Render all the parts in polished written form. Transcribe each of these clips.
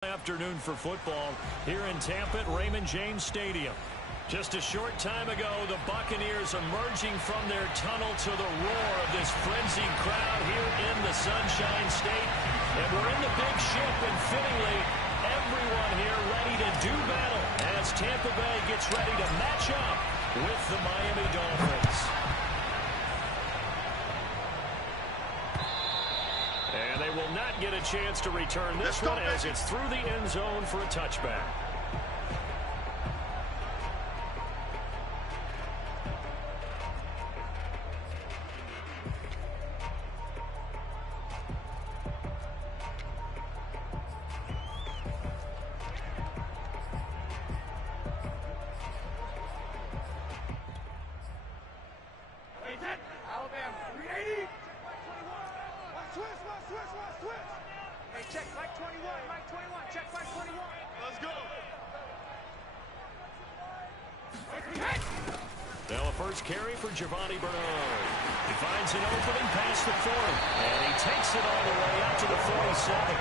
Afternoon for football here in Tampa at Raymond James Stadium. Just a short time ago, the Buccaneers emerging from their tunnel to the roar of this frenzied crowd here in the Sunshine State. And we're in the big ship, and fittingly, everyone here ready to do battle as Tampa Bay gets ready to match up with the Miami Dolphins. And they will not get a chance to return this one as it's through the end zone for a touchback. Carry for Giovanni Bernard. He finds an opening past the 40, and he takes it all the way out to the 47.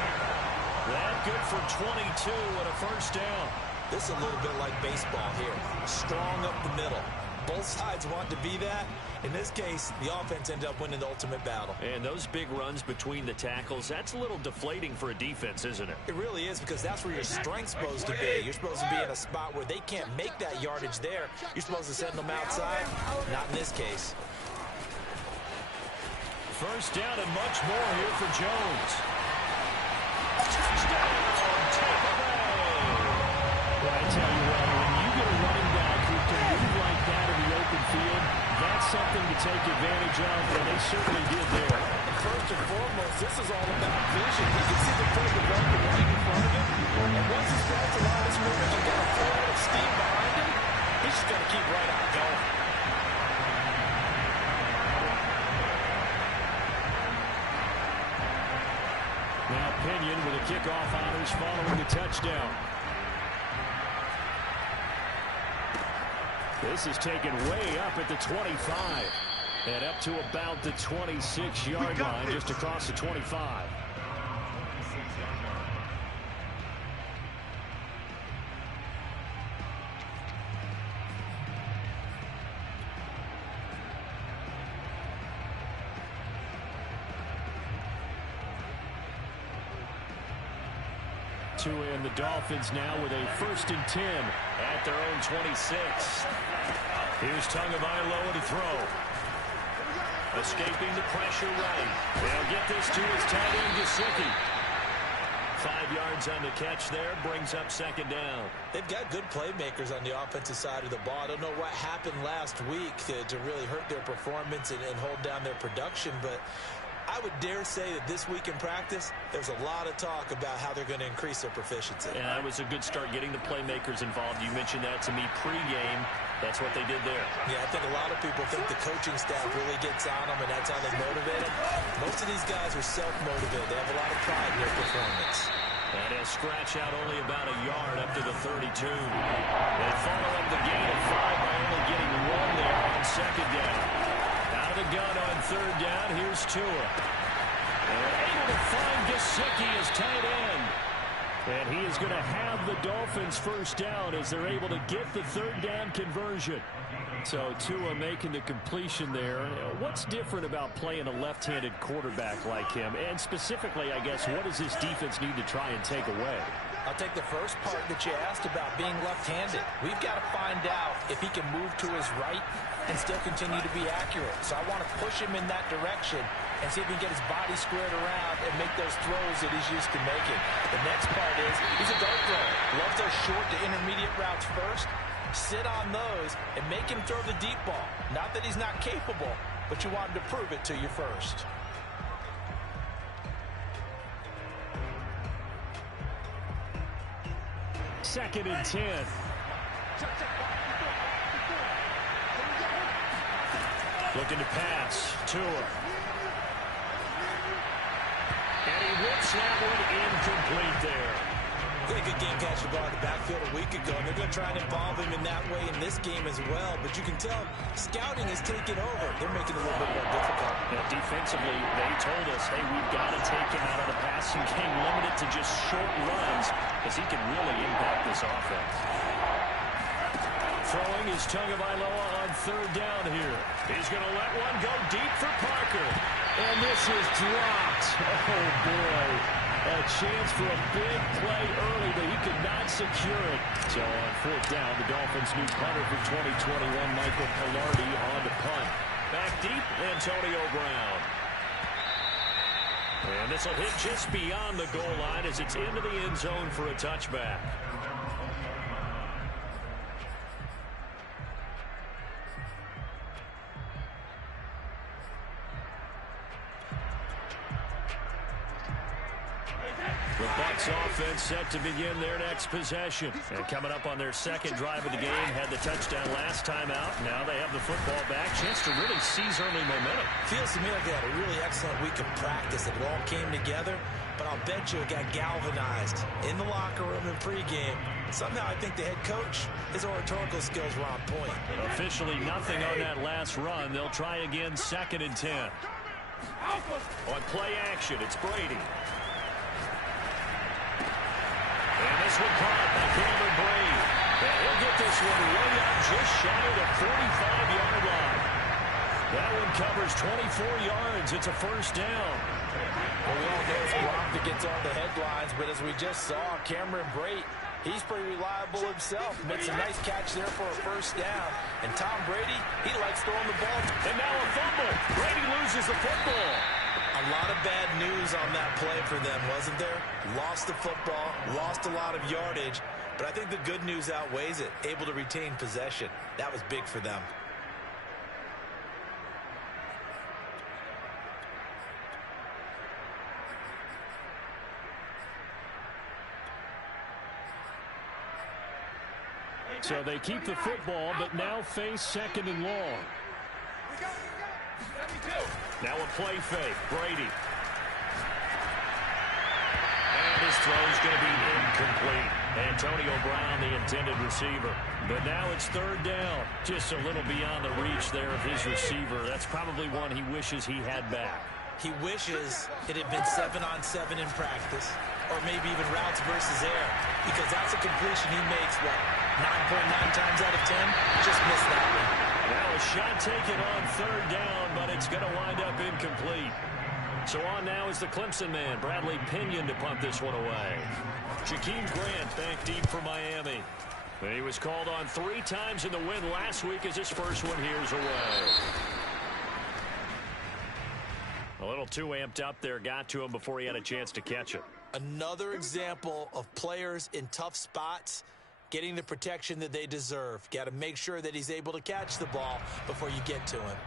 That good for 22 and a first down. This is a little bit like baseball here. Strong up the middle. Both sides want to be that. In this case, the offense ended up winning the ultimate battle. And those big runs between the tackles, that's a little deflating for a defense, isn't it? It really is, because that's where your strength's supposed to be. You're supposed to be in a spot where they can't make that yardage there. You're supposed to send them outside. Not in this case. First down and much more here for Jones. Touchdown, Tampa Bay. Well, I tell you what, when you get a running back who can move like that in the open field, that's something to take advantage of, and they certainly did there. First and foremost, this is all about vision. He can see the play developing right in front of him. And once he's got to line of scrimmage and got a full head of steam behind him, he's just going to keep right on going. Now Pinion with a kickoff honors following the touchdown. This is taken way up at the 25 and up to about the 26-yard line, just across the 25. And the Dolphins now with a 1st and 10 at their own 26. Here's Tagovailoa to throw. Escaping the pressure right. They'll get this to his tight end, Gesicki. 5 yards on the catch there, brings up 2nd down. They've got good playmakers on the offensive side of the ball. I don't know what happened last week to really hurt their performance and hold down their production, but I would dare say that this week in practice, there's a lot of talk about how they're going to increase their proficiency. And that was a good start getting the playmakers involved. You mentioned that to me pregame. That's what they did there. Yeah, I think a lot of people think the coaching staff really gets on them, and that's how they motivate them. Most of these guys are self-motivated. They have a lot of pride in their performance. And he'll scratch out only about a yard up to the 32. They follow up the gain of 5 by only getting 1 there on 2nd down. Out of the gun on 3rd down, here's Tua. And able to find Gesicki as tight end. And he is going to have the Dolphins 1st down as they're able to get the 3rd down conversion. So Tua making the completion there. What's different about playing a left-handed quarterback like him? And specifically, I guess, what does this defense need to try and take away? I'll take the first part that you asked about being left-handed. We've got to find out if he can move to his right and still continue to be accurate. So I want to push him in that direction and see if he can get his body squared around and make those throws that he's used to making. The next part is he's a dart thrower. Loves those short to intermediate routes first. Sit on those and make him throw the deep ball. Not that he's not capable, but you want him to prove it to you first. Second and 10. Looking to pass. Tua. And he whips that one incomplete there. Good a good game catching the ball in the backfield a week ago, and they're going to try and involve him in that way in this game as well. But you can tell scouting is taking over. They're making it a little bit more difficult. Yeah, defensively, they told us, hey, we've got to take him out of the passing game, limited to just short runs, because he can really impact this offense. Throwing is Tagovailoa on third down here. He's going to let one go deep for Parker. And this is dropped. Oh, boy. A chance for a big play early, but he could not secure it. So on fourth down, the Dolphins' new punter for 2021, Michael Pilardi, on to punt. Back deep, Antonio Brown. And this will hit just beyond the goal line as it's into the end zone for a touchback. The Bucs offense set to begin their next possession. And coming up on their second drive of the game, had the touchdown last time out. Now they have the football back. Chance to really seize early momentum. Feels to me like they had a really excellent week of practice. It all came together. But I'll bet you it got galvanized in the locker room in pregame. Somehow I think the head coach, his oratorical skills were on point. Officially nothing on that last run. They'll try again, 2nd and 10. On play action, it's Brady. And this one caught by Cameron Brate. And he'll get this one way up just shy of the 45-yard line. That one covers 24 yards. It's a first down. Well, we all know it's Gronk that gets on the headlines, but as we just saw, Cameron Brate, he's pretty reliable himself. Makes a nice catch there for a first down. And Tom Brady, he likes throwing the ball. And now a fumble. Brady loses the football. A lot of bad news on that play for them, wasn't there? Lost the football, lost a lot of yardage, but I think the good news outweighs it. Able to retain possession. That was big for them. So they keep the football, but now face 2nd and long. Now a play fake. Brady. And his throw's going to be incomplete. Antonio Brown, the intended receiver. But now it's 3rd down. Just a little beyond the reach there of his receiver. That's probably one he wishes he had back. He wishes it had been 7-on-7 in practice, or maybe even routes versus air, because that's a completion he makes, what, 9.9 times out of 10? Just missed that one. Now a shot taken on 3rd down, but it's going to wind up incomplete. So on now is the Clemson man, Bradley Pinion, to punt this one away. Jakeem Grant back deep for Miami. He was called on 3 times in the win last week as his first one here's away. A little too amped up there, got to him before he had a chance to catch it. Another example of players in tough spots getting the protection that they deserve. Got to make sure that he's able to catch the ball before you get to him.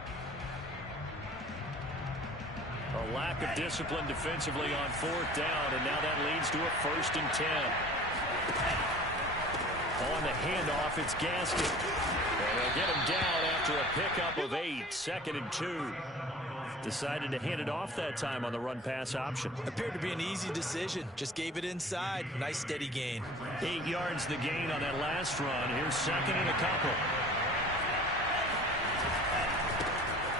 A lack of discipline defensively on 4th down, and now that leads to a 1st and 10. On the handoff, it's Gaskin. And they'll get him down after a pickup of 8, 2nd and 2. Decided to hand it off that time on the run-pass option. Appeared to be an easy decision. Just gave it inside. Nice steady gain. 8 yards the gain on that last run. Here's 2nd and a couple.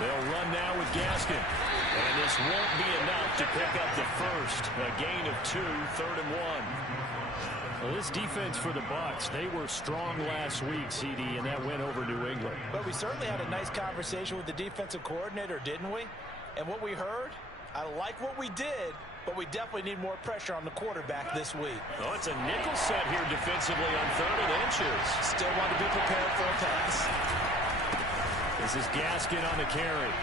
They'll run now with Gaskin. And this won't be enough to pick up the first. A gain of 2, 3rd and 1. Well, this defense for the Bucs, they were strong last week, CD, and that went over New England. But we certainly had a nice conversation with the defensive coordinator, didn't we? And what we heard, I like what we did, but we definitely need more pressure on the quarterback this week. Oh, it's a nickel set here defensively on 3rd and inches. Still want to be prepared for a pass. This is Gaskin on the carry.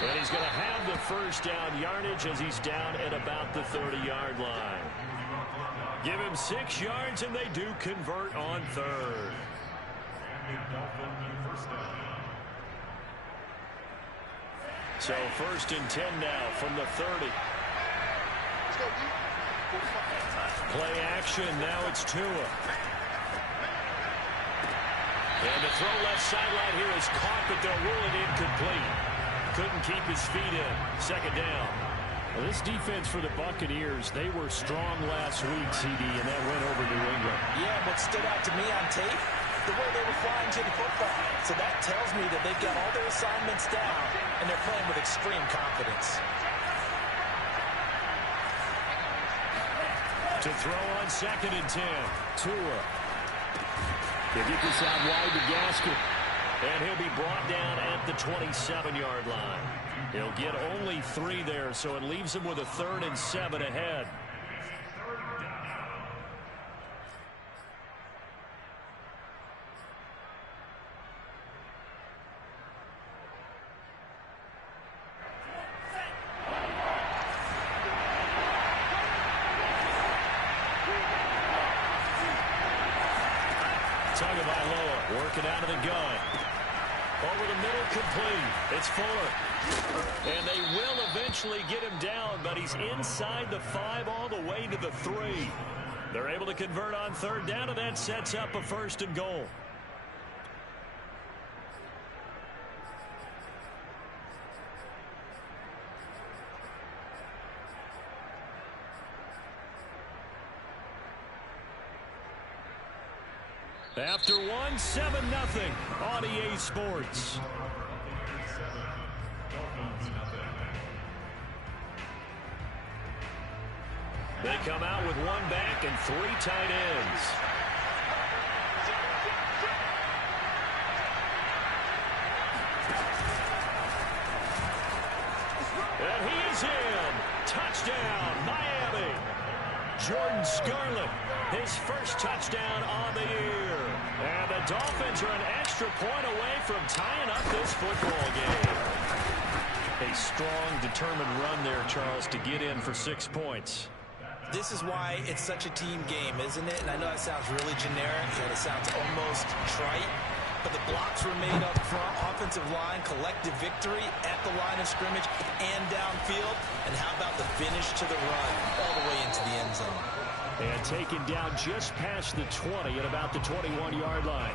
And he's going to have the first down yardage as he's down at about the 30-yard line. Give him 6 yards, and they do convert on 3rd. So 1st and 10 now from the 30. Play action. Now it's Tua. And the throw left sideline here is caught, but they'll rule it incomplete. Couldn't keep his feet in. 2nd down. Well, this defense for the Buccaneers, they were strong last week, CD, and that went over New England. Yeah, what stood out to me on tape, the way they were flying to the football. So that tells me that they've got all their assignments down, and they're playing with extreme confidence. To throw on 2nd and 10. Tua. They get this out wide to Gaskin. And he'll be brought down at the 27-yard line. He'll get only 3 there, so it leaves him with a 3rd and 7 ahead. Tagovailoa working out of the gun. Over the middle, complete. It's Fuller. And they will eventually get him down, but he's inside the 5 all the way to the 3. They're able to convert on 3rd down, and that sets up a 1st and goal. After 1, 7-0 on EA Sports. They come out with 1 back and 3 tight ends. And he is in. Touchdown, Miami. Jordan Scarlett, his first touchdown on the year. And the Dolphins are an extra point away from tying up this football game. A strong, determined run there, Charles, to get in for 6 points. This is why it's such a team game, isn't it? And I know that sounds really generic, and it sounds almost trite. But the blocks were made up front, offensive line, collective victory at the line of scrimmage and downfield. And how about the finish to the run all the way into the end zone? And taken down just past the 20 at about the 21-yard line.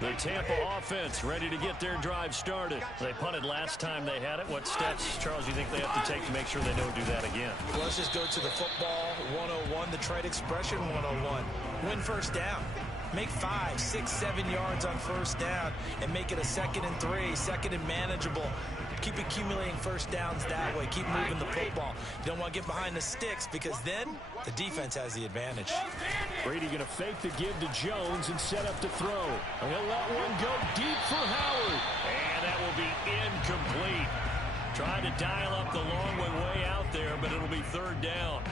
The Tampa offense ready to get their drive started. They punted last time they had it. What steps, Charles, you think they have to take to make sure they don't do that again? Well, let's just go to the football 101, the trade expression 101. Win 1st down. Make 5, 6, 7 yards on 1st down and make it a 2nd and 3, 2nd and manageable. Keep accumulating 1st downs that way. Keep moving the football. You don't want to get behind the sticks because then the defense has the advantage. Brady going to fake the give to Jones and set up to throw. And he'll let one go deep for Howard. And that will be incomplete. Trying to dial up the long way out there, but it'll be 3rd down.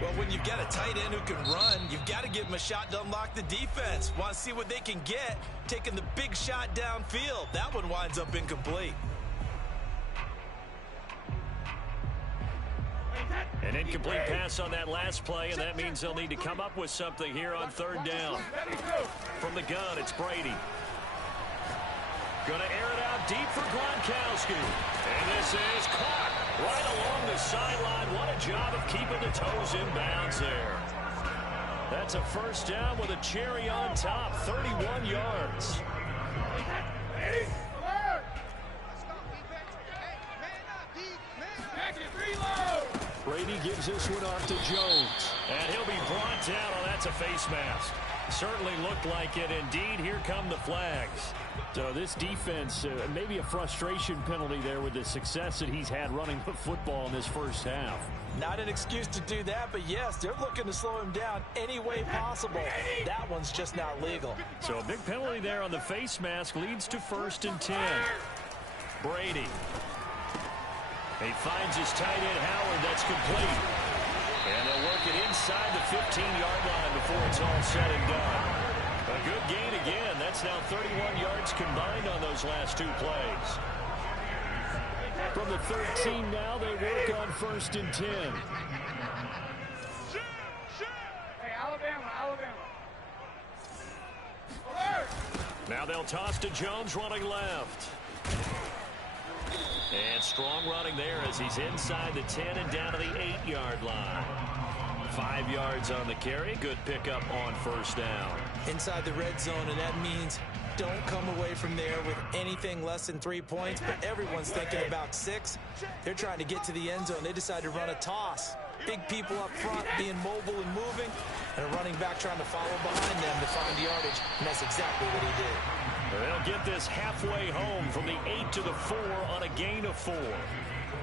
Well, when you've got a tight end who can run, you've got to give him a shot to unlock the defense. Want to see what they can get, taking the big shot downfield. That one winds up incomplete. An incomplete pass on that last play, and that means they'll need to come up with something here on 3rd down. From the gun, it's Brady. Going to air it out deep for Gronkowski. And this is caught right along the sideline. What a job of keeping the toes in bounds there. That's a 1st down with a cherry on top, 31 yards. Brady gives this one off to Jones. And he'll be brought down. Oh, that's a face mask. Certainly looked like it. Indeed, here come the flags. So this defense, maybe a frustration penalty there with the success that he's had running the football in this 1st half. Not an excuse to do that, but yes, they're looking to slow him down any way possible. That one's just not legal. So a big penalty there on the face mask leads to 1st and 10. Brady. He finds his tight end, Howard. That's complete. And they'll work it inside the 15-yard line before it's all said and done. A good gain again. That's now 31 yards combined on those last 2 plays. From the 13 now, they work on 1st and 10. Hey, Alabama. Now they'll toss to Jones running left. And strong running there as he's inside the 10 and down to the 8-yard line. 5 yards on the carry. Good pickup on first down. Inside the red zone, and that means don't come away from there with anything less than 3 points, but everyone's thinking about 6. They're trying to get to the end zone. They decide to run a toss. Big people up front being mobile and moving, and a running back trying to follow behind them to find yardage, and that's exactly what he did. They'll get this halfway home from the 8 to the 4 on a gain of 4.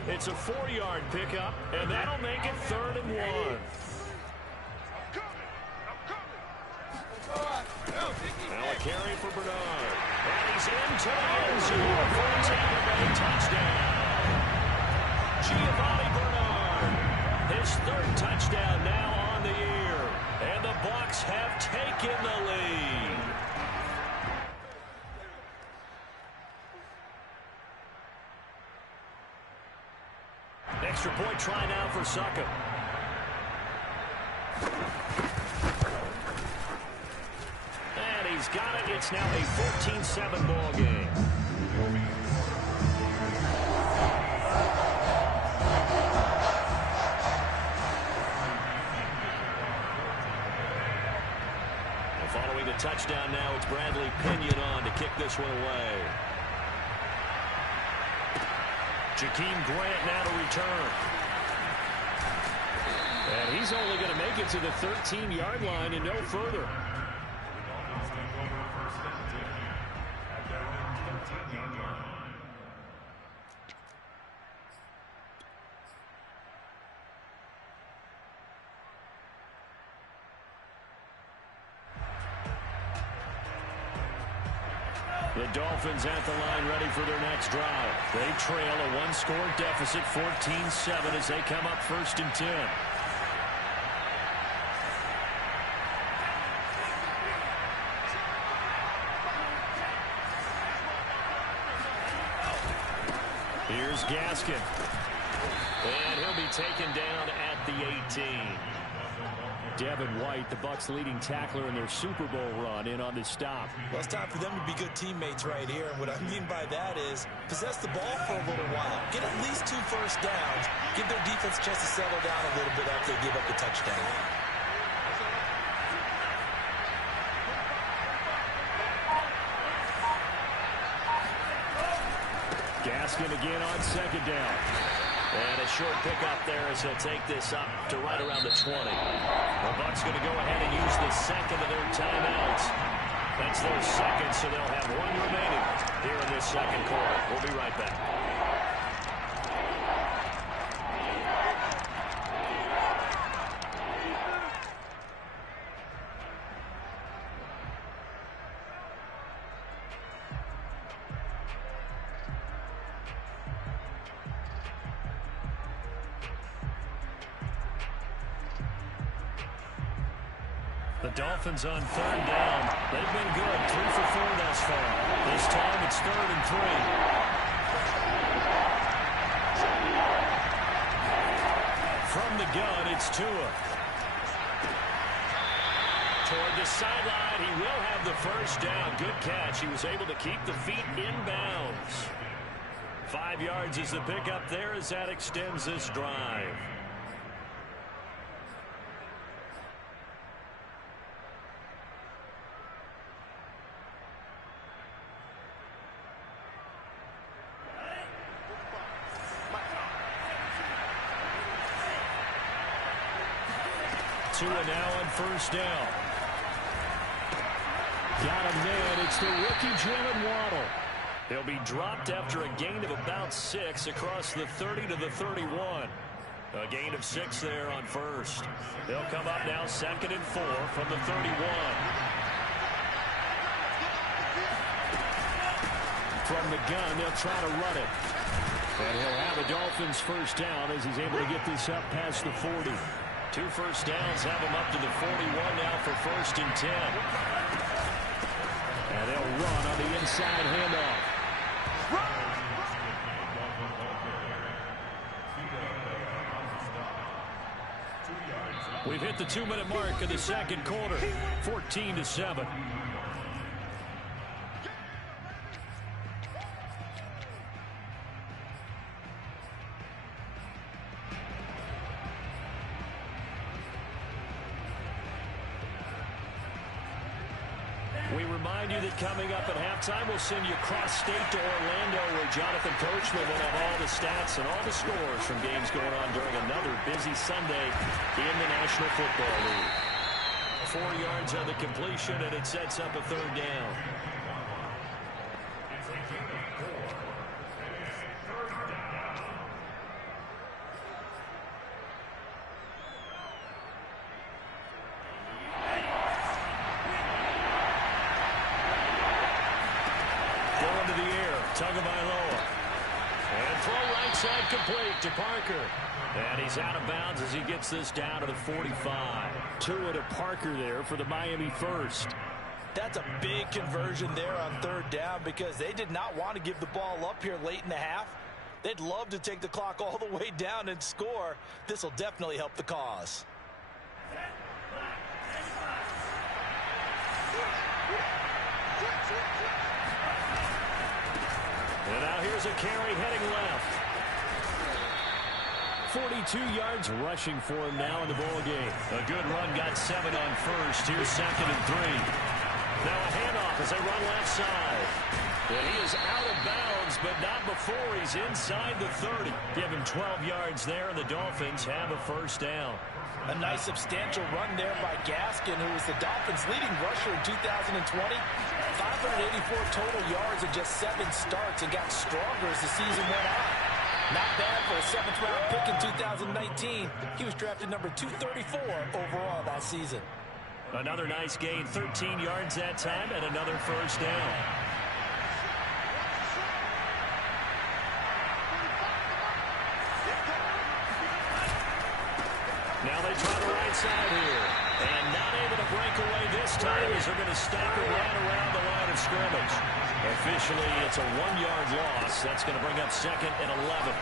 It's a 4-yard pickup, and that'll make it 3rd and 1. Now a carry for Bernard. And he's into the end zone for a Tampa touchdown. Giovanni Bernard, his 3rd touchdown now on the year. And the Bucs have taken the lead. Extra point try now for Suckup. And he's got it. It's now a 14-7 ball game. And following the touchdown now, it's Bradley Pinion on to kick this one away. Jakeem Grant now to return. And he's only going to make it to the 13-yard line and no further. The Dolphins at the line ready for their next drive. They trail a one-score deficit, 14-7, as they come up 1st and 10. Here's Gaskin. And he'll be taken down at the 18. Devin White, the Bucs' leading tackler in their Super Bowl run, in on this stop. Well, it's time for them to be good teammates right here. And what I mean by that is possess the ball for a little while. Get at least 2 first downs. Give their defense a chance to settle down a little bit after they give up the touchdown. Gaskin again on 2nd down. And a short pickup there as he'll take this up to right around the 20. The Bucs going to go ahead and use the second of their timeouts. That's their second, so they'll have 1 remaining here in this second quarter. We'll be right back. The Dolphins on 3rd down. They've been good. 3 for 4 thus far. This time it's 3rd and 3. From the gun, it's Tua. Toward the sideline, he will have the first down. Good catch. He was able to keep the feet in bounds. 5 yards is the pickup there as that extends this drive. Tua now on 1st down. Got him there. It's the rookie Jalen Waddle. He'll be dropped after a gain of about 6 across the 30 to the 31. A gain of 6 there on 1st. They'll come up now 2nd and 4 from the 31. From the gun, they'll try to run it. And he'll have a Dolphins first down as he's able to get this up past the 40. 2 first downs have him up to the 41 now for 1st and 10. And they'll run on the inside handoff. We've hit the 2-minute mark of the second quarter, 14-7. We remind you that coming up at halftime, we'll send you cross-state to Orlando, where Jonathan Coachman will have all the stats and all the scores from games going on during another busy Sunday in the National Football League. 4 yards on the completion, and it sets up a third down. Going to the air, Tagovailoa. And throw right side complete to Parker. And he's out of bounds as he gets this down to the 45. Tua to Parker there for the Miami first. That's a big conversion there on third down because they did not want to give the ball up here late in the half. They'd love to take the clock all the way down and score. This will definitely help the cause. And now here's a carry heading left. 42 yards rushing for him now in the ball game. A good run, got 7 on first. Here's 2nd and 3. Now a handoff as they run left side. And he is out of bounds, but not before he's inside the 30. Give him 12 yards there, and the Dolphins have a first down. A nice substantial run there by Gaskin, who was the Dolphins' leading rusher in 2020. 584 total yards in just 7 starts and got stronger as the season went on. Not bad for a 7th-round pick in 2019. He was drafted number 234 overall that season. Another nice gain, 13 yards that time, and another first down. Now they try the right side here. And not able to break away this time as they're going to stop it right around the line of scrimmage. Officially, it's a 1-yard loss. That's going to bring up 2nd and 11.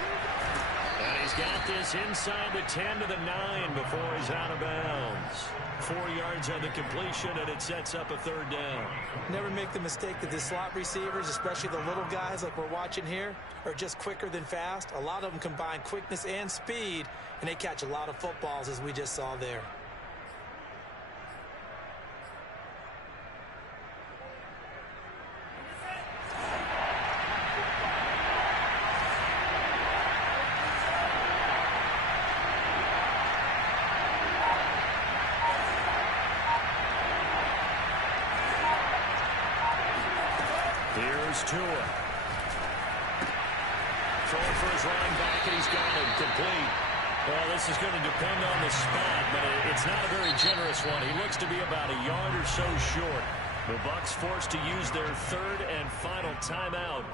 And he's got this inside the 10 to the 9 before he's out of bounds. 4 yards on the completion, and it sets up a third down. Never make the mistake that the slot receivers, especially the little guys like we're watching here, are just quicker than fast. A lot of them combine quickness and speed, and they catch a lot of footballs, as we just saw there. Here's Tua. Throwing for his running back, and he's got it complete. Well, this is going to depend on the spot, but it's not a very generous one. He looks to be about a yard or so short. The Bucs forced to use their 3rd and final timeout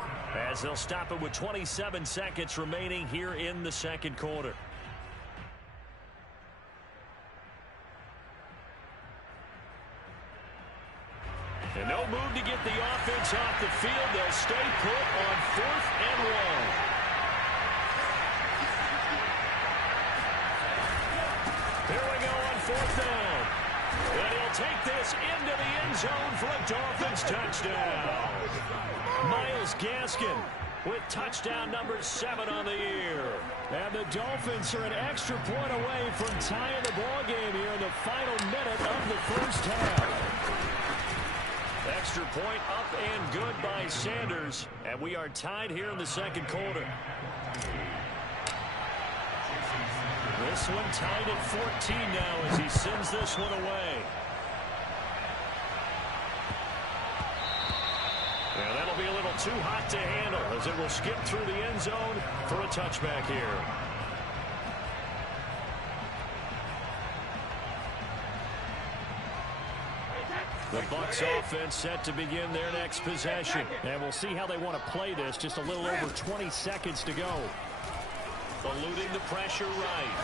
as they'll stop it with 27 seconds remaining here in the 2nd quarter. And no move to get the offense off the field. They'll stay put on 4th and 1. Here we go on 4th down. And he'll take this into the end zone for a Dolphins touchdown. Myles Gaskin with touchdown number 7 on the year. And the Dolphins are an extra point away from tying the ball game here in the final minute of the first half. Extra point up and good by Sanders. And we are tied here in the 2nd quarter. This one tied at 14 now as he sends this one away. And that'll be a little too hot to handle as it will skip through the end zone for a touchback here. The Bucs offense set to begin their next possession. And we'll see how they want to play this. Just a little over 20 seconds to go. Eluding the pressure right.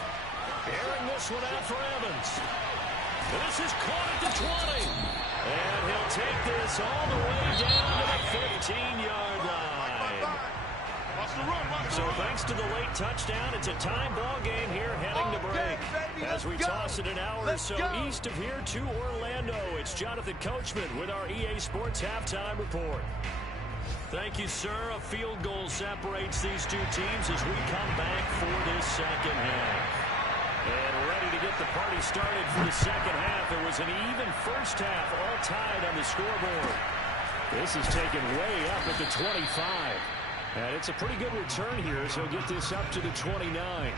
Airing this one out for Evans. This is caught at the 20. And he'll take this all the way down to the 15-yard line. So thanks to the late touchdown, it's a time ball game here heading to break. As we toss it an hour or so east of here to Orlando, it's Jonathan Coachman with our EA Sports Halftime Report. Thank you, sir. A field goal separates these two teams as we come back for this second half. And ready to get the party started for the second half. It was an even first half, all tied on the scoreboard. This is taken way up at the 25. And it's a pretty good return here as he'll get this up to the 29.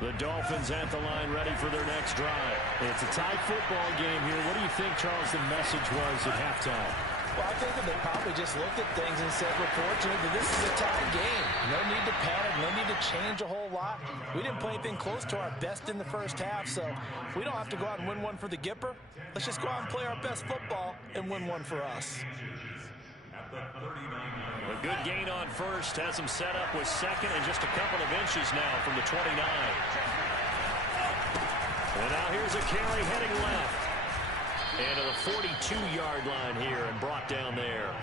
The Dolphins at the line ready for their next drive. It's a tie football game here. What do you think, Charles, the message was at halftime? Well, I think that they probably just looked at things and said, we're fortunate that this is a tie game. No need to panic, no need to change a whole lot. We didn't play anything close to our best in the first half, so we don't have to go out and win one for the Gipper. Let's just go out and play our best football and win one for us. A good gain on first has him set up with second and just a couple of inches now from the 29. And now here's a carry heading left. And to the 42-yard line here and brought down there.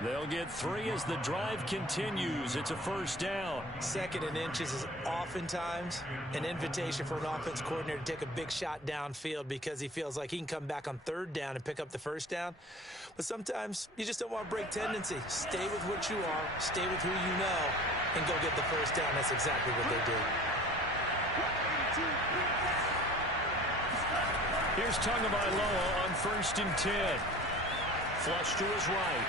They'll get 3 as the drive continues. It's a first down. Second and inches is oftentimes an invitation for an offense coordinator to take a big shot downfield because he feels like he can come back on third down and pick up the first down. But sometimes you just don't want to break tendency. Stay with what you are, stay with who you know, and go get the first down. That's exactly what they did. Here's Tagovailoa on 1st and 10. Flush to his right.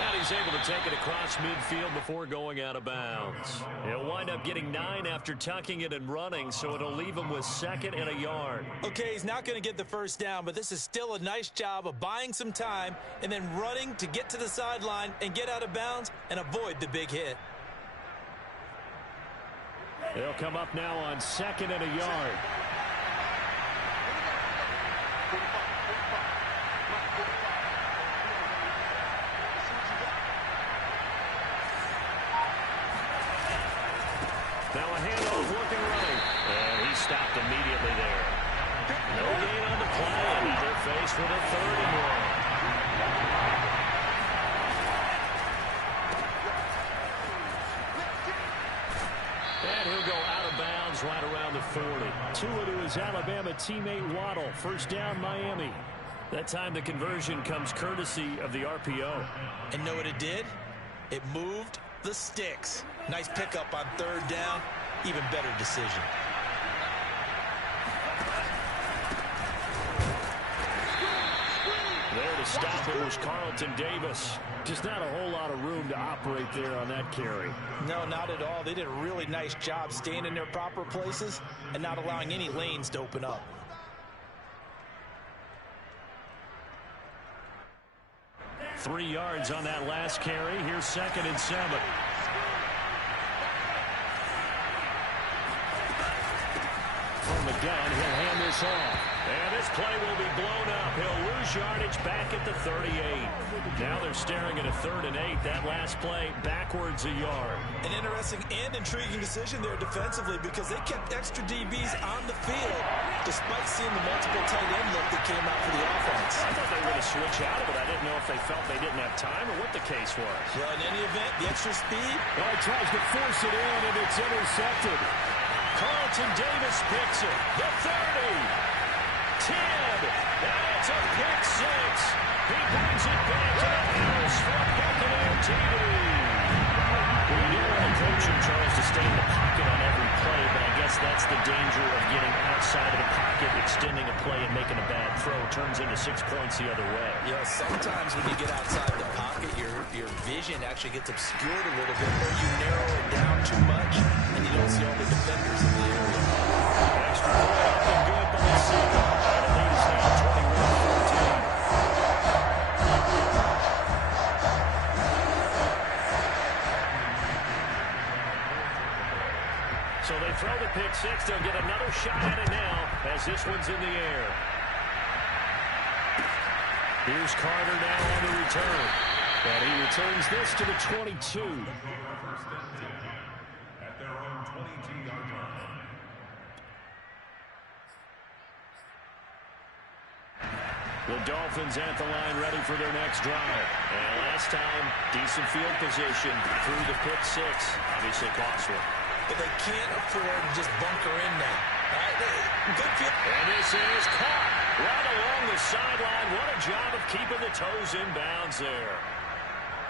And he's able to take it across midfield before going out of bounds. He'll wind up getting 9 after tucking it and running, so it'll leave him with 2nd and a yard. Okay, he's not going to get the first down, but this is still a nice job of buying some time and then running to get to the sideline and get out of bounds and avoid the big hit. They'll come up now on 2nd and a yard. Now a handoff looking right. And he stopped immediately there. No gain on the play, and now they're faced with a 3rd and 1. And he'll go out of bounds right around the 40. Tua to his Alabama teammate Waddle. First down, Miami. That time the conversion comes courtesy of the RPO. And know what it did? It moved the sticks. Nice pickup on 3rd down. Even better decision. There to stop it was Carlton Davis. Just not a whole lot of room to operate there on that carry. No, not at all. They did a really nice job staying in their proper places and not allowing any lanes to open up. Three yards on that last carry. Here's 2nd and 7. From the gun, he'll hand this off. And this play will be blown up. He'll lose yardage back at the 38. Now they're staring at a 3rd and 8. That last play backwards a yard. An interesting and intriguing decision there defensively because they kept extra DBs on the field despite seeing the multiple tight end look that came out for the offense. I thought they were going to switch out of it. I didn't know if they felt they didn't have time or what the case was. Well, in any event, the extra speed. Well, he tries to force it in, and it's intercepted. Carlton Davis picks it. The 30. 10. That's a pick 6. He brings it back to the house for Buccaneer TV. We do want to coach him, Charles, to stay in the pocket on every play, but I guess that's the danger of getting outside of the pocket, extending a play, and making a bad throw. Turns into 6 points the other way. Yeah, sometimes when you get outside the pocket, your vision actually gets obscured a little bit, or you narrow it down too much, and you don't see all the defenders in the area. Extra point up and good by the second. And it leads now 21-14. So they throw the pick 6. They'll get another shot at it now as this one's in the air. Here's Carter now on the return. And he returns this to the 22. At their own 22-yard line. The Dolphins at the line ready for their next drive. And last time, decent field position through the pick six. Obviously cost one. But they can't afford to just bunker in now. Good field. And this is caught right along the sideline. What a job of keeping the toes in bounds there.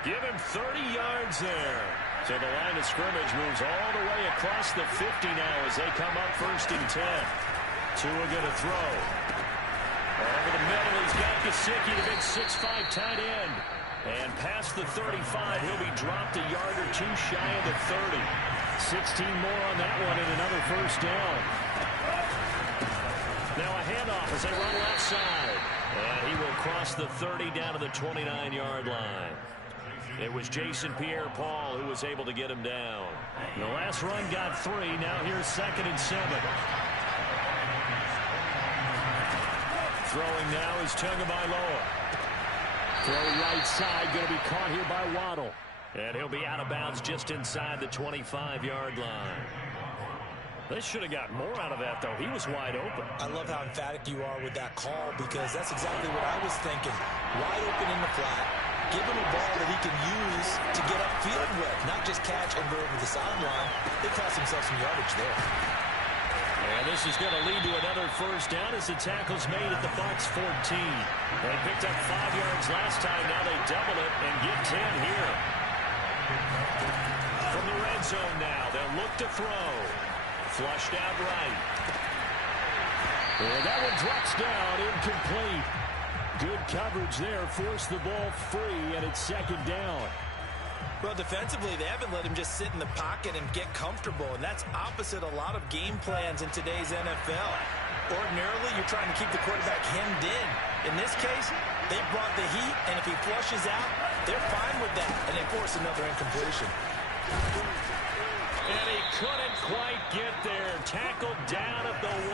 Give him 30 yards there. So the line of scrimmage moves all the way across the 50 now as they come up 1st and 10. Tua going to throw. Over the middle, he's got Gesicki, the big 6'5" tight end. And past the 35, he'll be dropped a yard or two shy of the 30. 16 more on that one and another 1st down. Now a handoff as they run left side. And he will cross the 30 down to the 29-yard line. It was Jason Pierre-Paul who was able to get him down. The last run got 3. Now here's 2nd and 7. Throwing now is Tagovailoa. Throw right side, going to be caught here by Waddle. And he'll be out of bounds just inside the 25-yard line. They should have got more out of that, though. He was wide open. I love how emphatic you are with that call because that's exactly what I was thinking. Wide open in the flat. Give him a ball that he can use to get upfield with, not just catch and go over the sideline. They cost themselves some yardage there. And this is going to lead to another 1st down as the tackle's made at the Bucs 14. They picked up 5 yards last time. Now they double it and get 10 here. From the red zone now, they'll look to throw. Flushed out right. And that one drops down, incomplete. Good coverage there, forced the ball free, and it's 2nd down. Well, defensively, they haven't let him just sit in the pocket and get comfortable, and that's opposite a lot of game plans in today's NFL. Ordinarily, you're trying to keep the quarterback hemmed in. In this case, they brought the heat, and if he flushes out, they're fine with that, and they force another incompletion. And he couldn't quite get there. Tackled down at the 1.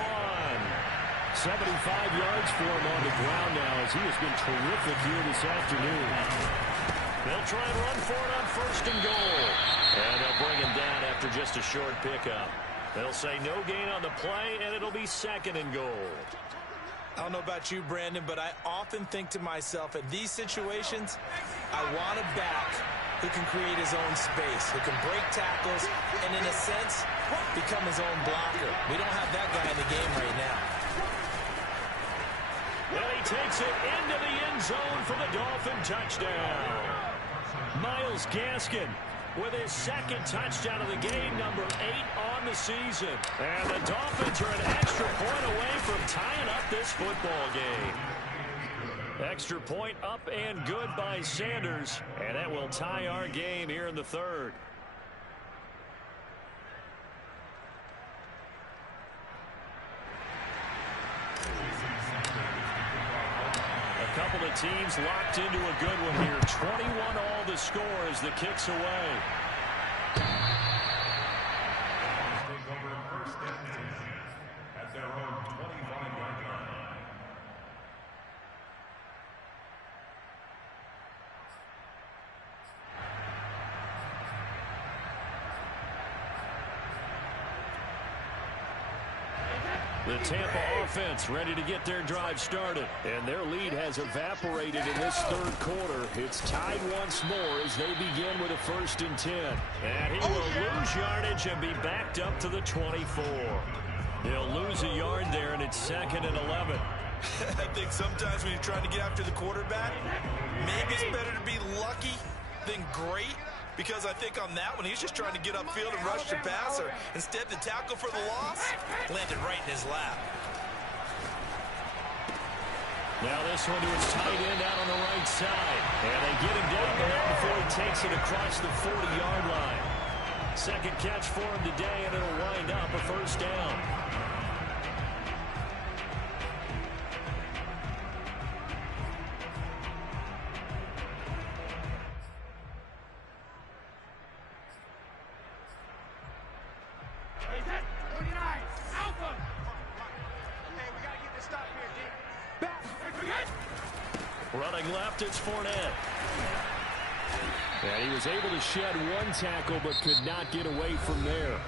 75 yards for him on the ground now as he has been terrific here this afternoon. They'll try and run for it on 1st and goal. And they'll bring him down after just a short pickup. They'll say no gain on the play, and it'll be 2nd and goal. I don't know about you, Brandon, but I often think to myself, in these situations, I want a back who can create his own space, who can break tackles, and in a sense, become his own blocker. We don't have that guy in the game right now. And he takes it into the end zone for the Dolphin touchdown. Myles Gaskin with his 2nd touchdown of the game, number 8 on the season. And the Dolphins are an extra point away from tying up this football game. Extra point up and good by Sanders, and that will tie our game here in the 3rd. A couple of teams locked into a good one here. 21 all the score as the kick's away. At their own 25-yard line. The Tampa offense ready to get their drive started. And their lead has evaporated in this 3rd quarter. It's tied once more as they begin with a 1st and 10. And he will lose yardage and be backed up to the 24. He'll lose a yard there, and it's 2nd and 11. I think sometimes when you're trying to get after the quarterback, maybe it's better to be lucky than great. Because I think on that one, he's just trying to get upfield and rush the passer. Instead, the tackle for the loss landed right in his lap. Now this one to his tight end out on the right side. And they get him down there before he takes it across the 40-yard line. 2nd catch for him today, and it'll wind up a 1st down. Running left, it's Fournette. And he was able to shed one tackle, but could not get away from there.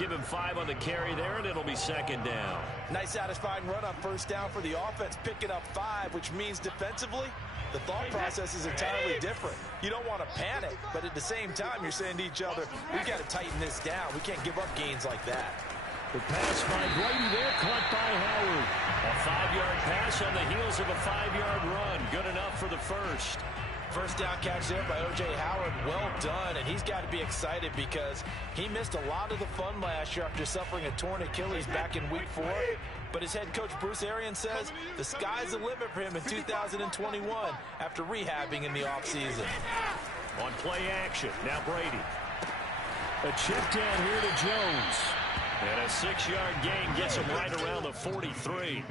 Give him 5 on the carry there, and it'll be second down. Nice satisfying run on first down for the offense, picking up 5, which means defensively, the thought process is entirely different. You don't want to panic, but at the same time, you're saying to each other, we've got to tighten this down. We can't give up gains like that. The pass by Brady there, caught by Howard. A 5-yard pass on the heels of a 5-yard run. Good enough for the first. First down catch there by O.J. Howard. Well done, and he's got to be excited because he missed a lot of the fun last year after suffering a torn Achilles back in Week 4. But his head coach, Bruce Arians, says the sky's the limit for him in 2021 after rehabbing in the offseason. On play action, now Brady. A check down here to Jones. And a 6-yard gain gets him right around the 43.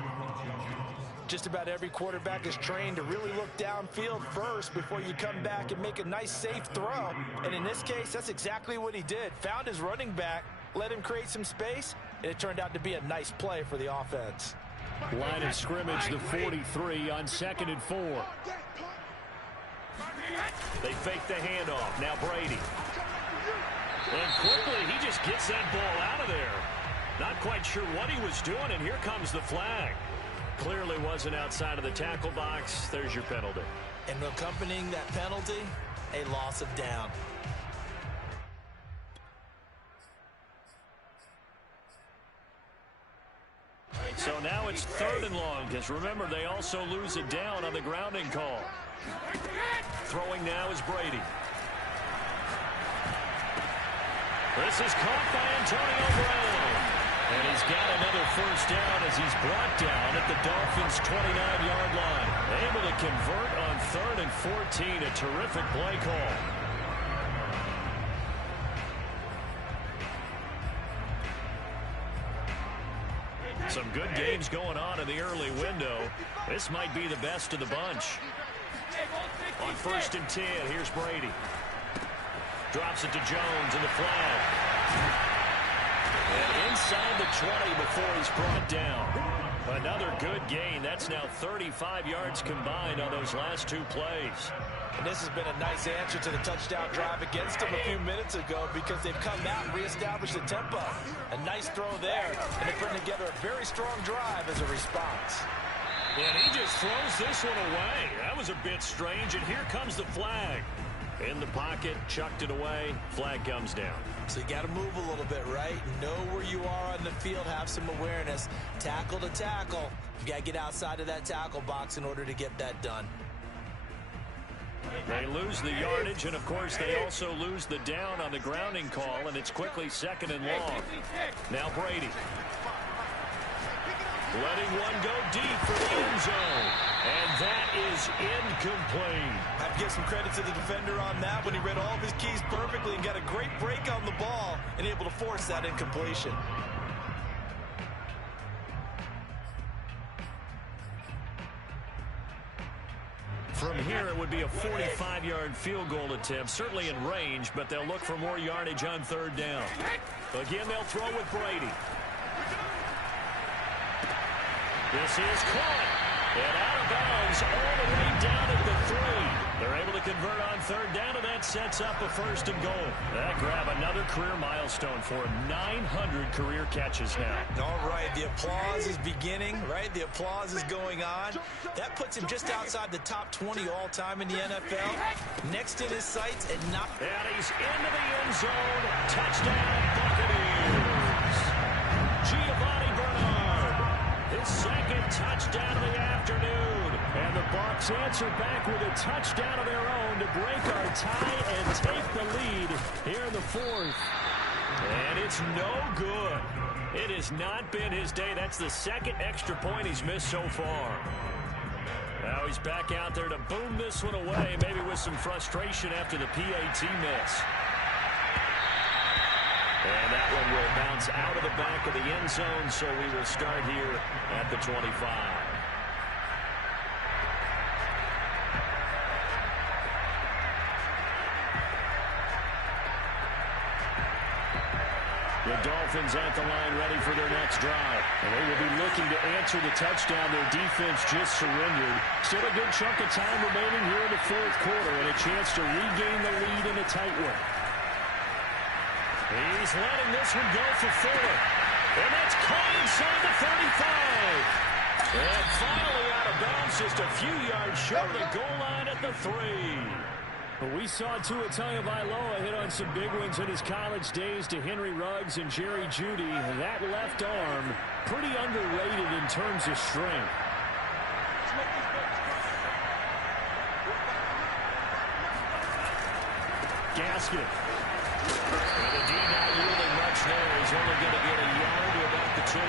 Just about every quarterback is trained to really look downfield first before you come back and make a nice, safe throw. And in this case, that's exactly what he did. Found his running back, let him create some space, and it turned out to be a nice play for the offense. Line of scrimmage, the 43 on 2nd and 4. They fake the handoff. Now Brady. And quickly, he just gets that ball out of there. Not quite sure what he was doing, and here comes the flag. Clearly wasn't outside of the tackle box. There's your penalty. And accompanying that penalty, a loss of down. So now it's 3rd and long, because remember, they also lose a down on the grounding call. Throwing now is Brady. This is caught by Antonio Brown. And he's got another first down as he's brought down at the Dolphins' 29-yard line. Able to convert on 3rd and 14. A terrific play call. Some good games going on in the early window. This might be the best of the bunch. On 1st and 10, here's Brady. Drops it to Jones in the flag. And inside the 20 before he's brought down. Another good gain. That's now 35 yards combined on those last 2 plays. And this has been a nice answer to the touchdown drive against them a few minutes ago because they've come out and reestablished the tempo. A nice throw there, and they put together a very strong drive as a response. And he just throws this one away. That was a bit strange, and here comes the flag. In the pocket, chucked it away, flag comes down. So you got to move a little bit, right? Know where you are on the field, have some awareness. Tackle to tackle. You got to get outside of that tackle box in order to get that done. They lose the yardage, and of course they also lose the down on the grounding call, and it's quickly 2nd and long. Now Brady. Letting one go deep for the end zone. And that is incomplete. I have to give some credit to the defender on that when he read all of his keys perfectly and got a great break on the ball and able to force that incompletion. From here, it would be a 45-yard field goal attempt, certainly in range, but they'll look for more yardage on 3rd down. Again, they'll throw with Brady. This is caught. And out of bounds all the way down at the 3. They're able to convert on 3rd down, and that sets up a 1st and goal. That grab another career milestone for him. 900 career catches now. All right, the applause is beginning, right? The applause is going on. That puts him just outside the top 20 all-time in the NFL. Next in his sights and not... And he's into the end zone. Touchdown, Buccaneers. Giovanni Bernard. His 2nd touchdown of the afternoon. And the Bucs answer back with a touchdown of their own to break our tie and take the lead here in the 4th. And it's no good. It has not been his day. That's the 2nd extra point he's missed so far. Now he's back out there to boom this one away, maybe with some frustration after the PAT miss. And that one will bounce out of the back of the end zone, so we will start here at the 25. The Dolphins at the line ready for their next drive. And they will be looking to answer the touchdown their defense just surrendered. Still a good chunk of time remaining here in the 4th quarter and a chance to regain the lead in a tight one. He's letting this one go for 4. And that's caught inside the 35. And finally out of bounds, just a few yards short of the goal line at the 3. Well, we saw Tua Tagovailoa hit on some big ones in his college days to Henry Ruggs and Jerry Jeudy. That left arm, pretty underrated in terms of strength. Gaskin. And the D not yielding much there. He's only going to get a yard to about the 2.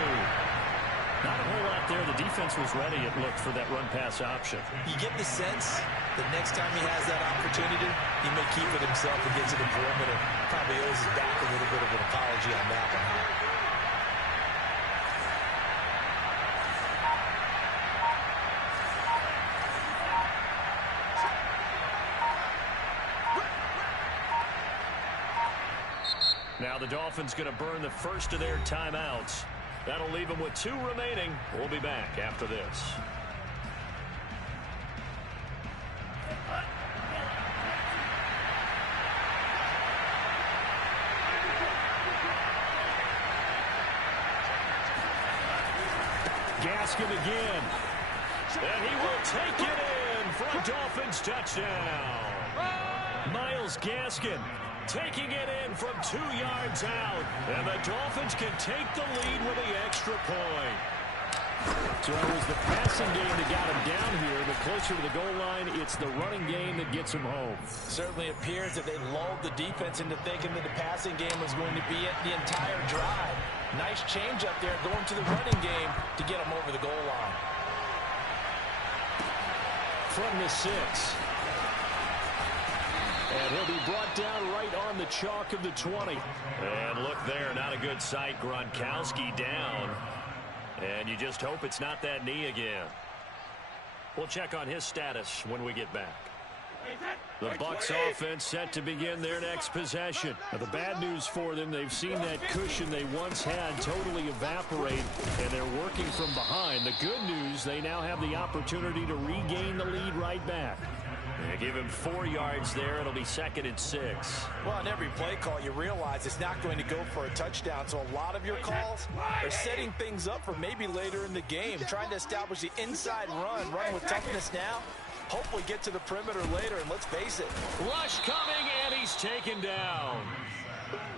Not a whole lot there. The defense was ready, it looked, for that run-pass option. You get the sense that next time he has that opportunity, he may keep it himself and get to the perimeter. Probably owes his back a little bit of an apology on that one, huh? Now the Dolphins going to burn the first of their timeouts. That'll leave them with 2 remaining. We'll be back after this. Gaskin again. And he will take it in for a Dolphins touchdown. Myles Gaskin taking it in from 2 yards out. And the Dolphins can take the lead with the extra point. So it was the passing game that got him down here, but closer to the goal line, it's the running game that gets him home. Certainly appears that they lulled the defense into thinking that the passing game was going to be it the entire drive. Nice change up there going to the running game to get him over the goal line. From the 6. And he'll be brought down right on the chalk of the 20. And look there, not a good sight. Gronkowski down. And you just hope it's not that knee again. We'll check on his status when we get back. The Bucs offense set to begin their next possession. Now, the bad news for them, they've seen that cushion they once had totally evaporate, and they're working from behind. The good news, they now have the opportunity to regain the lead right back. They give him 4 yards there. It'll be 2nd and 6. Well, on every play call, you realize it's not going to go for a touchdown. So a lot of your calls are setting things up for maybe later in the game, trying to establish the inside run with toughness now. Hopefully get to the perimeter later, and let's face it. Rush coming, and he's taken down.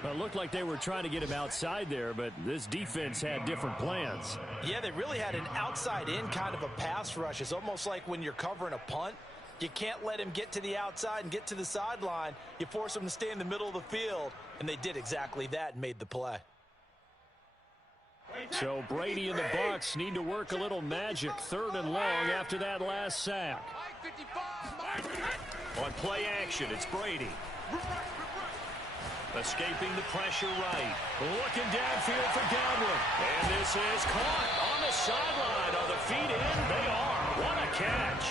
Well, it looked like they were trying to get him outside there, but this defense had different plans. Yeah, they really had an outside-in kind of a pass rush. It's almost like when you're covering a punt. You can't let him get to the outside and get to the sideline. You force him to stay in the middle of the field, and they did exactly that and made the play. So Brady and the Bucs need to work a little magic. 3rd and long after that last sack. On play action, it's Brady. Escaping the pressure right. Looking downfield for Godwin. And this is caught on the sideline. Are the feet in? They are. What a catch.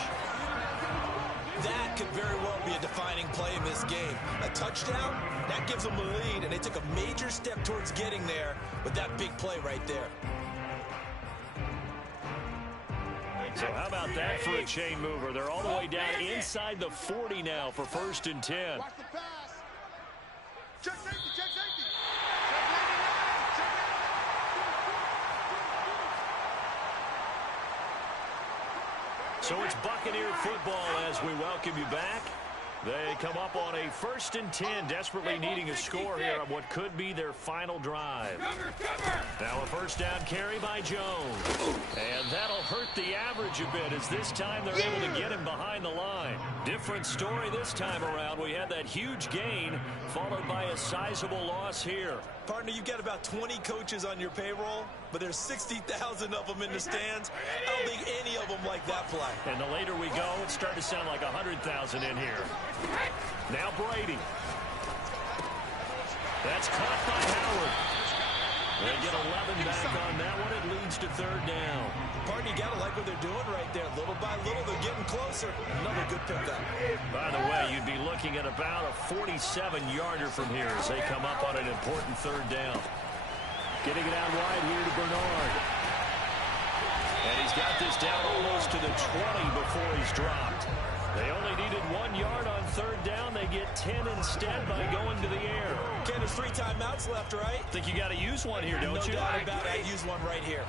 That could very well be a defining play in this game. A touchdown, that gives them the lead, and they took a major step towards getting there with that big play right there. So how about that for a chain mover? They're all the way down inside the 40 now for 1st and 10. Watch the pass. Check safety, check safety. So it's Buccaneer football as we welcome you back. They come up on a 1st and 10, desperately needing a score here on what could be their final drive. Now a 1st down carry by Jones. And that'll hurt the average a bit as this time they're able to get him behind the line. Different story this time around. We had that huge gain followed by a sizable loss here. Partner, you've got about 20 coaches on your payroll, but there's 60,000 of them in the stands. I don't think any of them like that play. And the later we go, it's starting to sound like 100,000 in here. Now Brady. That's caught by Howard. They get 11 back on that one. It leads to 3rd down. Partner, you got to like what they're doing right there. Little by little, they're getting closer. Another good pickup. By the way, you'd be looking at about a 47-yarder from here as they come up on an important 3rd down. Getting it out wide here to Bernard. And he's got this down almost to the 20 before he's dropped. They only needed 1 yard on 3rd down. They get 10 and instead by going to the air. Okay, there's 3 timeouts left, right? Think you got to use one here, don't you? No doubt about it. I'd use one right here.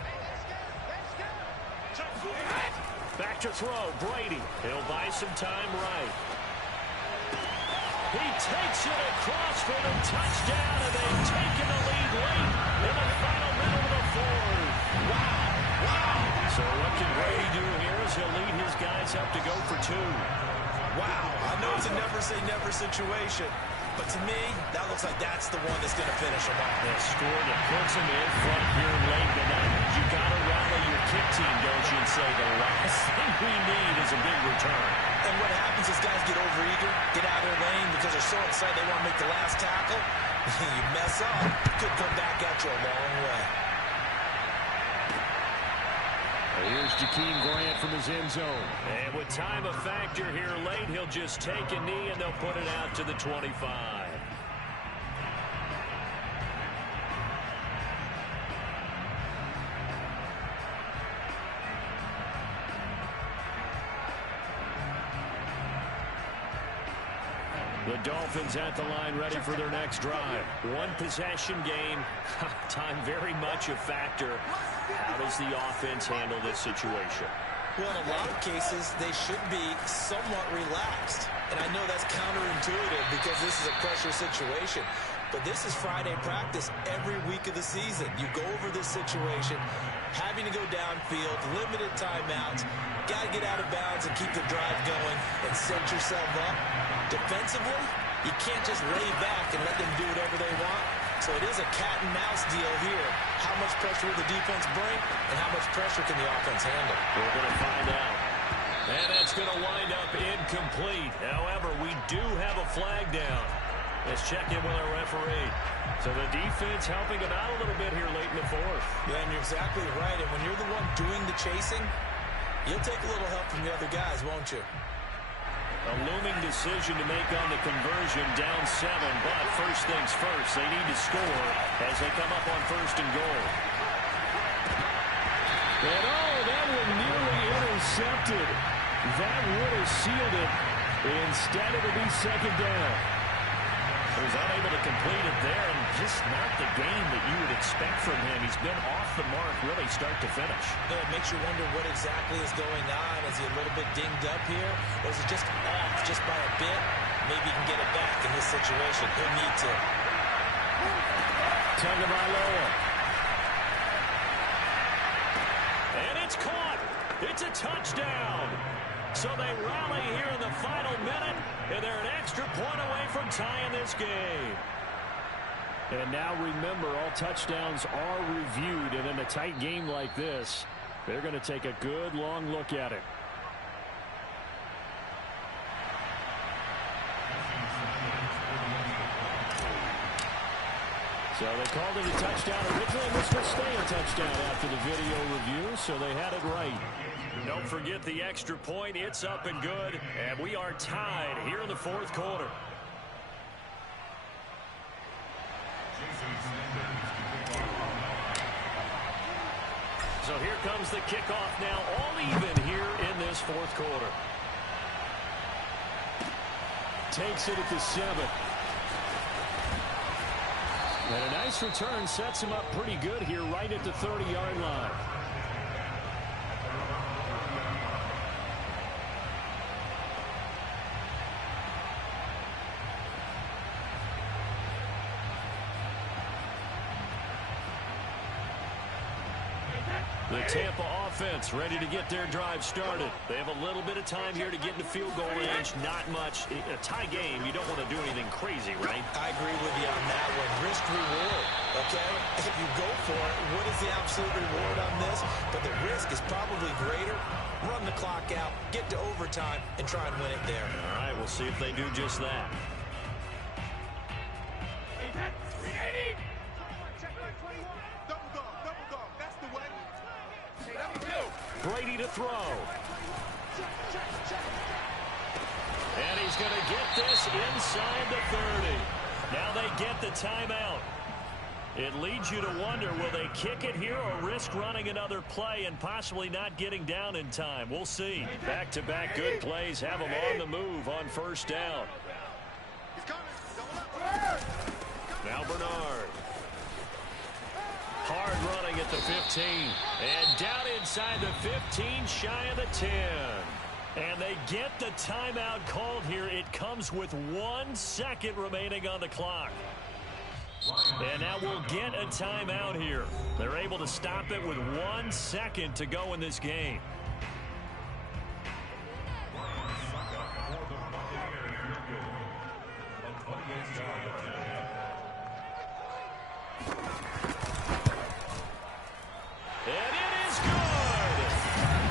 Back to throw, Brady. He'll buy some time right. He takes it across for the touchdown, and they've taken the lead late in the final minute of the fourth. Wow. So what can Brady do here as he'll lead his guys up to go for 2? Wow. I know it's a never-say-never situation, but to me, that looks like that's the one that's going to finish him off. The score that puts him in front here late in the night. You got to rally your kick team, don't you, and say the last thing we need is a big return. And what happens is guys get overeager, get out of their lane because they're so excited they want to make the last tackle. You mess up, could come back at you a long way. Here's Jakeem Grant from his end zone. And with time a factor here late, he'll just take a knee and they'll put it out to the 25. The Dolphins at the line ready for their next drive. One possession game. Time very much a factor. How does the offense handle this situation? Well, in a lot of cases, they should be somewhat relaxed. And I know that's counterintuitive because this is a pressure situation. But this is Friday practice every week of the season. You go over this situation, having to go downfield, limited timeouts, got to get out of bounds and keep the drive going and set yourself up. Defensively, you can't just lay back and let them do whatever they want. So it is a cat-and-mouse deal here. How much pressure will the defense bring, and how much pressure can the offense handle? We're going to find out. And that's going to wind up incomplete. However, we do have a flag down. Let's check in with our referee. So the defense helping him out a little bit here late in the fourth. Yeah, and you're exactly right. And when you're the one doing the chasing, you'll take a little help from the other guys, won't you? A looming decision to make on the conversion, down 7. But first things first, they need to score as they come up on 1st and goal. And that one nearly intercepted. That would have sealed it. Instead, it'll be 2nd down. He was unable to complete it there, and just not the game that you would expect from him. He's been off the mark really start to finish. Yeah, it makes you wonder what exactly is going on. Is he a little bit dinged up here, or is it just off just by a bit? Maybe he can get it back in this situation. He'll need to. Tagovailoa. And it's caught. It's a touchdown. So they rally here in the final minute, and they're an extra point away from tying this game. And now remember, all touchdowns are reviewed, and in a tight game like this, they're going to take a good long look at it. So they called it a touchdown originally. This will stay a touchdown after the video review, so they had it right. Don't forget the extra point. It's up and good, and we are tied here in the 4th quarter. So here comes the kickoff now, all even here in this 4th quarter. Takes it at the 7. And a nice return sets him up pretty good here right at the 30-yard line. The Tampa offense ready to get their drive started. They have a little bit of time here to get into field goal range. Not much. A tie game, you don't want to do anything crazy, right? I agree with you on that one. Risk reward, okay? If you go for it, what is the absolute reward on this? But the risk is probably greater. Run the clock out, get to overtime, and try and win it there. All right, we'll see if they do just that. Brady to throw. And he's going to get this inside the 30. Now they get the timeout. It leads you to wonder, will they kick it here or risk running another play and possibly not getting down in time? We'll see. Back-to-back good plays have them on the move on 1st down. Now Bernard. Hard running at the 15. And down inside the 15, shy of the 10. And they get the timeout called here. It comes with 1 second remaining on the clock. And now we'll get a timeout here. They're able to stop it with 1 second to go in this game. And it is good.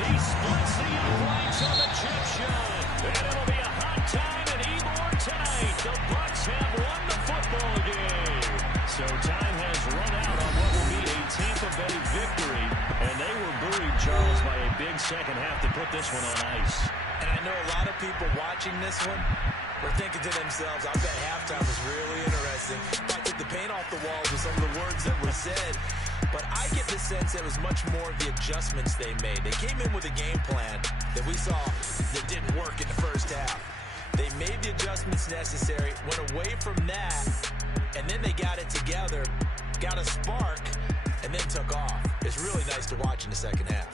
He splits the uprights on the chip shot. And it'll be a hot time at Ybor tonight. The Bucks have won the football game. So time has run out on what will be a Tampa Bay victory. And they were buoyed, Charles, by a big second half to put this one on ice. And I know a lot of people watching this one were thinking to themselves, I bet halftime was really interesting. I took the paint off the walls with some of the words that were said. But I get the sense it was much more of the adjustments they made. They came in with a game plan that we saw that didn't work in the first half. They made the adjustments necessary, went away from that, and then they got it together, got a spark, and then took off. It's really nice to watch in the second half.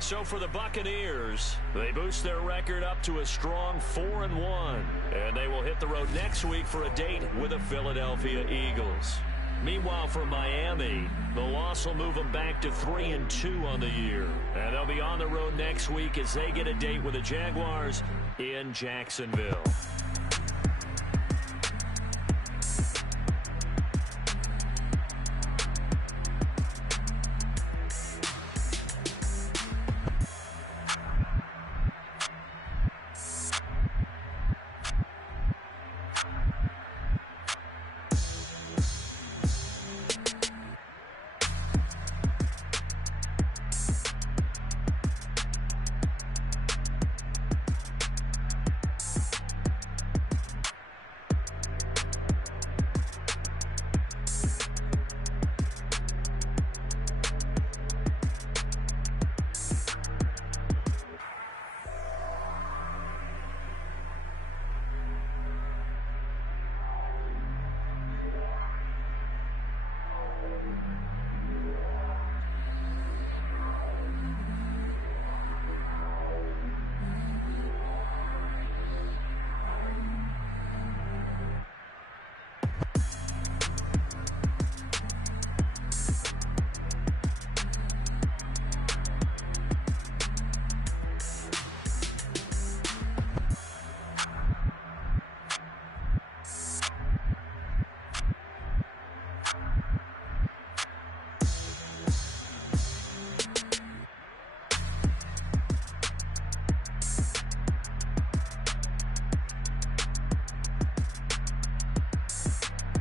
So for the Buccaneers, they boost their record up to a strong 4-1. And they will hit the road next week for a date with the Philadelphia Eagles. Meanwhile, for Miami, the loss will move them back to 3-2 on the year. And they'll be on the road next week as they get a date with the Jaguars in Jacksonville.